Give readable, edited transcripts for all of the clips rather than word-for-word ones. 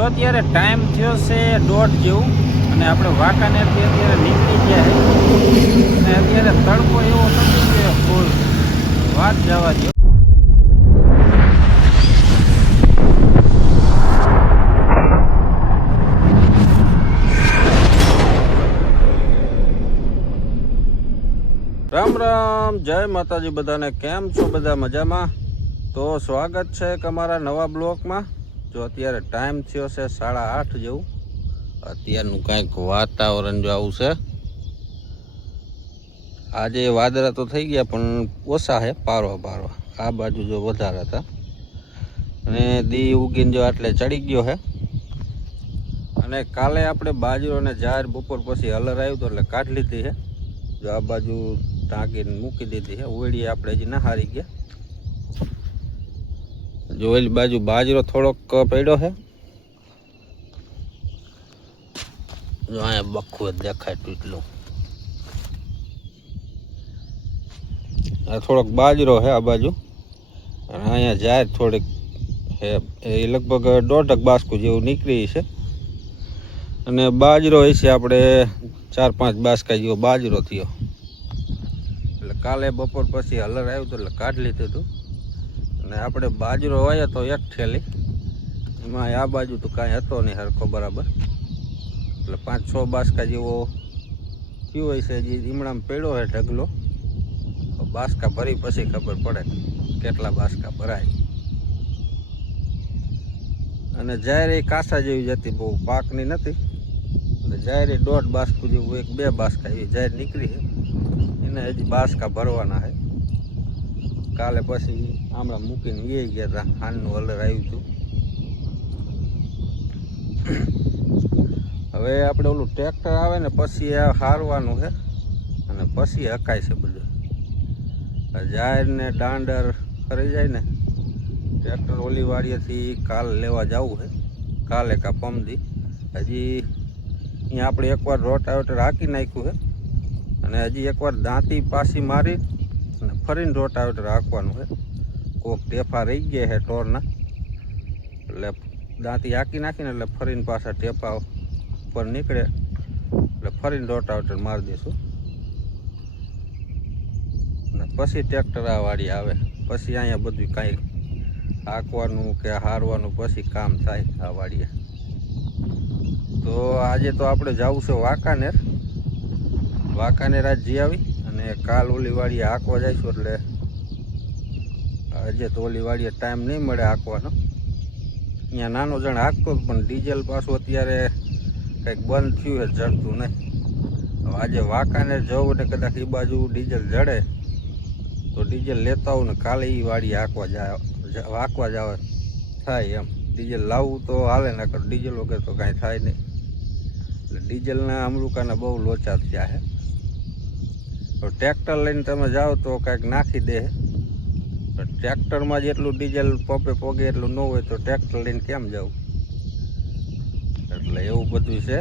જો અત્યારે ટાઈમ થયો છે 1:30 જેવું અને આપણે વાંકાનેરથી અત્યારે નીકળી ગયા છે અને અત્યારે તડકો એવો નથી કે ફૂલ વાત જવા દો. રામ રામ, જય માતાજી બધાને. કેમ છો બધા? મજામાં? તો સ્વાગત છે એક અમારા નવા બ્લોકમાં. જો અત્યારે ટાઈમ થયો છે 8:30 જેવું. અત્યારનું કંઈક વાતાવરણ જો આવું છે. આજે વાદળા તો થઈ ગયા પણ ઓછા છે, પારવા. આ બાજુ જો વધારે હતા અને દી ઉગીને જો આટલે ચડી ગયો છે. અને કાલે આપણે બાજરો અને જાર બપોર પછી હલર આવ્યું હતું એટલે કાઢી લીધી છે. જો આ બાજુ ટાંકીને મૂકી દીધી છે. ઓળી આપણે હજી ના હારી ગયા. જો ઓલી બાજુ બાજરો થોડોક પડ્યો છે. જો અહીંયા બખું દેખાય એટલું. આ થોડોક બાજરો છે આ બાજુ અને અહીંયા જાર થોડીક છે. એ લગભગ 1.5 બાસ્કુ જેવું નીકળી છે. અને બાજરો હશે આપણે 4-5 બાસ્કા જેવો બાજરો થયો. એટલે કાલે બપોર પછી હલર આવ્યું હતું એટલે કાઢી લીધું હતું. અને આપણે બાજરો વાયો તો 1 થેલી, એમાં આ બાજુ તો કાંઈ હતો નહીં હરખો બરાબર. એટલે 5-6 બાસ્કા જેવો થયો હોય છે. હજી રીમણામાં પડ્યો છે ઢગલો. બાસ્કા ભરી પછી ખબર પડે કેટલા બાસ્કા ભરાય. અને જાહેર એ કાસા જેવી જ હતી, બહુ પાકની નથી. એટલે જાહેર 1.5 બાસ્કું જેવું 1-2 બાસ્કા એવી જાહેર નીકળી છે. એને હજી બાસ્કા ભરવાના છે. કાલે પછી હમણાં મૂકીને વી ગયા હતા. હાનનું હલર આવ્યું હતું. હવે આપણે ઓલું ટ્રેક્ટર આવે ને પછી આ હારવાનું છે અને પછી હકાય છે બધું. જાહેર ને દાંડર ફરી જાય ને ટ્રેક્ટર ઓલી વાડીએથી કાલ લેવા જવું છે. કાલે કા પમદી. હજી અહીંયા આપણે એકવાર રોટાવેટર હાંકી નાખ્યું છે અને હજી એકવાર દાંતી પાછી મારી અને ફરીને રોટાવેટર હાંકવાનું છે. કોક ટેફા રહી ગયા છે ટોરના, એટલે દાંતી હાંકી નાખીને એટલે ફરીને પાછા ટેફા ઉપર નીકળે એટલે ફરીને રોટાવેટર મારી દઈશું. અને પછી ટ્રેક્ટર આ વાડી આવે પછી અહીંયા બધું કાંઈ હાંકવાનું કે હારવાનું પછી કામ થાય આ વાડીએ. તો આજે તો આપણે જવું છે વાંકાનેર. વાંકાનેર આજ જઈ આવી અને કાલ ઓલી વાડીએ હાંકવા જઈશું. એટલે આજે તો ઓલી વાડીએ ટાઈમ નહીં મળે હાંકવાનો. અહીંયા નાનો જણ હાંકતો પણ ડીઝલ પાછું અત્યારે કંઈક બંધ થયું છે, જડતું નહીં. હવે આજે વાંકાનેર જવું ને કદાચ એ બાજુ ડીઝલ જડે તો ડીઝલ લેતા આવું ને કાલે એ વાડીએ હાંકવા જવા થાય એમ. ડીઝલ લાવવું તો હાલે, નકર ડીઝલ વગર તો કાંઈ થાય નહીં. એટલે ડીઝલના અમરુકાના બહુ લોચા થયા છે. તો ટ્રેક્ટર લઈને તમે જાઓ તો કાંઈક નાખી દે. ટ્રેક્ટરમાં જેટલું ડીઝલ પંપે પોગે એટલું ન હોય તો ટ્રેક્ટર લઈને કેમ જવું? એટલે એવું બધું છે.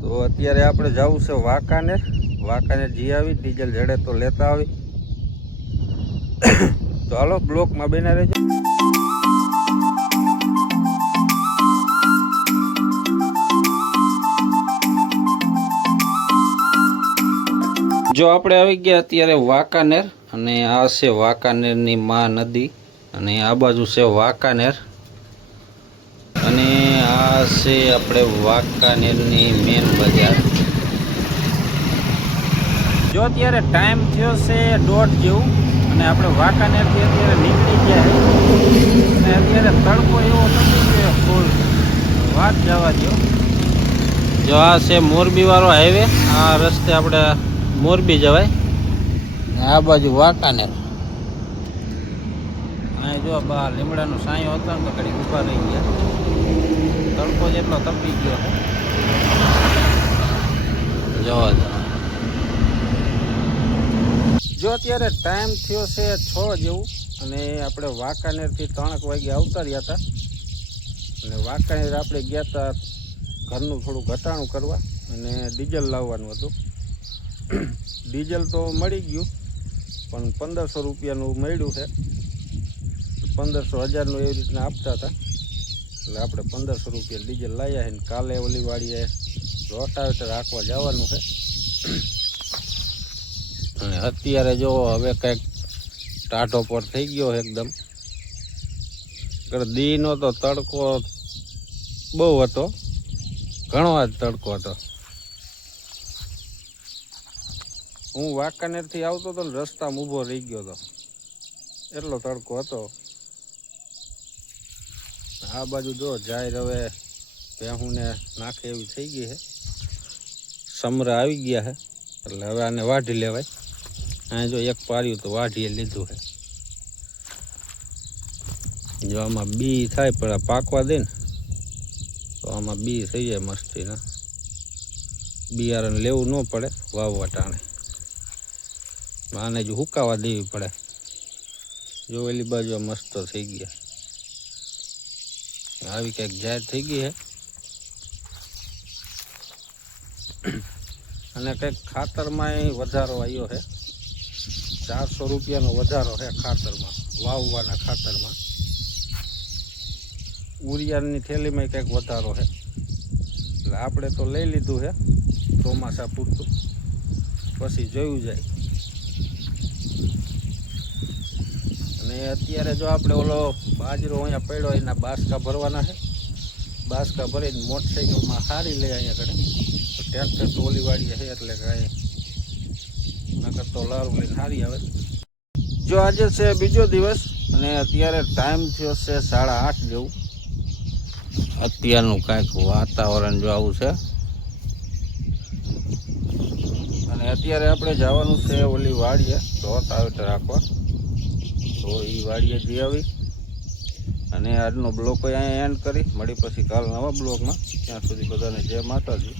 તો અત્યારે આપણે જવું છે વાંકાનેર. વાંકાનેર જઈ આવી, ડીઝલ જડે તો લેતા આવી. તો હાલો બ્લોકમાં બના રહેજો. જો આપણે આવી ગયા અત્યારે વાંકાનેર અને આ છે વાંકાનેરની મા નદી અને આ બાજુ છે વાંકાનેર અને આ છે આપણે વાંકાનેરની મેન બજાર. જો અત્યારે ટાઈમ થયો છે 1:30 જેવું અને આપણે વાંકાનેરથી અત્યારે નીકળી ગયા અને અત્યારે તડકો એવો નથી કે ફૂલ વાત જવા દો. જો આ છે મોરબી વાળો હાઈવે. આ રસ્તે આપણે મોરબી જવાય. આ બાજુ વાંકાનેર. અહીં જો બહાર લીમડાનો સાંયો હતો ને તો ઘડી ઊભા રહી ગયા. તડકો જેટલો તપી ગયો છે. જોવા જો અત્યારે ટાઈમ થયો છે 6 જેવું અને આપણે વાંકાનેરથી 3 વાગે આવતા રહ્યા હતા. અને વાંકાનેર આપણે ગયા હતા ઘરનું થોડું ઘટાણું કરવા અને ડીઝલ લાવવાનું હતું. ડીઝલ તો મળી ગયું પણ 1500 રૂપિયાનું મળ્યું છે. 1500 1000નું એવી રીતના આપતા હતા. એટલે આપણે 1500 રૂપિયા ડીઝલ લાવ્યા છે ને કાલે ઓલી વાડીએ રોટાવેટર રાખવા જવાનું છે. અને અત્યારે જો હવે કંઈક ટાઢો પર થઈ ગયો એકદમ. દીનો તો તડકો બહુ હતો, ઘણો જ તડકો હતો. હું વાંકાનેરથી આવતો હતો ને રસ્તામાં ઊભો રહી ગયો હતો, એટલો તડકો હતો. આ બાજુ જો જાહેર હવે ભેહુંને નાખે એવી થઈ ગઈ છે, સમરા આવી ગયા છે, એટલે હવે આને વાઢી લેવાય. અહીં જો એક પાર્યું તો વાઢીએ લીધું છે. જો આમાં બી થાય પણ પાકવા દે ને તો આમાં બી થઈ જાય મસ્તીના. બિયારણ લેવું ન પડે વાવવા ટાણે, આને જો હુકાવા દેવી પડે. જો એલી બાજુ મસ્ત થઈ ગયા, આવી કંઈક જાહેર થઈ ગઈ છે. અને કંઈક ખાતરમાં વધારો આવ્યો છે, 400 રૂપિયાનો વધારો છે ખાતરમાં, વાવવાના ખાતરમાં. ઉરિયાની થેલીમાં કંઈક વધારો છે, એટલે આપણે તો લઈ લીધું છે ચોમાસા પૂરતું, પછી જોયું જાય. અને અત્યારે જો આપણે ઓલો બાજરો અહીંયા પડ્યો એના બાસકા ભરવાના છે. બાસકા ભરીને મોટરસાઇકલમાં હારી લે અહીંયા આગળ. ટ્રેક્ટર તો ઓલી વાડીએ છે એટલે કાંઈ નકર તો લારું લઈને હારી આવે. જો આજે છે બીજો દિવસ અને અત્યારે ટાઈમ થયો છે 8:30 જેવું. અત્યારનું કાંઈક વાતાવરણ જો આવું છે. અને અત્યારે આપણે જવાનું છે ઓલી વાડીએ રોટાવેટર રાખવા, તો એ વાડીએ જઈ આવી. અને આજનો બ્લોગ અહીંયા એન્ડ કરી, મળી પછી કાલ નવા બ્લોગમાં. ત્યાં સુધી બધાને જય માતાજી.